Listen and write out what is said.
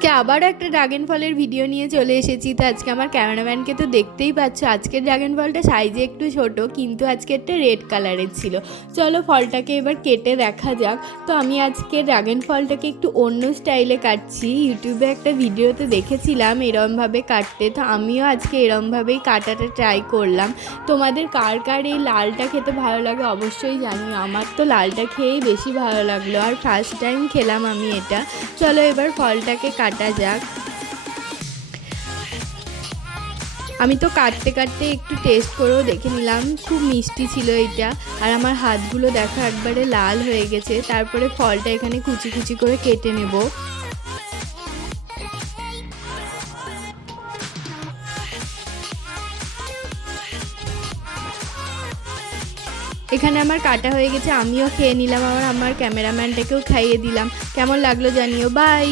আজকে আবারও একটা ড্রাগন ফলের ভিডিও নিয়ে চলে এসেছি। তো আজকে আমার ক্যামেরাম্যানকে তো দেখতেই পাচ্ছ, আজকের ড্রাগন ফলটা সাইজে একটু ছোট, কিন্তু আজকে একটা রেড কালারের ছিল। চলো ফলটাকে এবার কেটে দেখা যাক। তো আমি আজকে ড্রাগন ফলটাকে একটু অন্য স্টাইলে কাটছি। ইউটিউবে একটা ভিডিওতে দেখেছিলাম এরমভাবে কাটতে, তো আমিও আজকে এরমভাবেই কাটাটা ট্রাই করলাম। তোমাদের কার কার এই লালটা খেতে ভালো লাগে অবশ্যই জানিও। আমার তো লালটা খেয়েই বেশি ভালো লাগলো, আর ফার্স্ট টাইম খেলাম আমি এটা। চলো এবার ফলটাকে কাটা যাক। আমি তো কাটতে কাটতে একটু টেস্ট করেও দেখে নিলাম, খুব মিষ্টি ছিল এটা। আর আমার হাতগুলো দেখো একবারে লাল হয়ে গেছে। তারপরে ফলটা এখানে কুচি কুচি করে কেটে নেব। এখানে আমার কাটা হয়ে গেছে, আমিও খেয়ে নিলাম, আমার ক্যামেরাম্যানটাকেও খাইয়ে দিলাম। কেমন লাগলো জানিও। বাই।